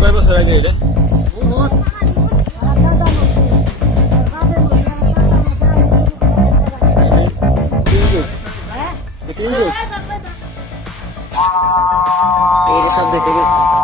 কয় বছর আগে এটা? এটা সব দেখে গেছি।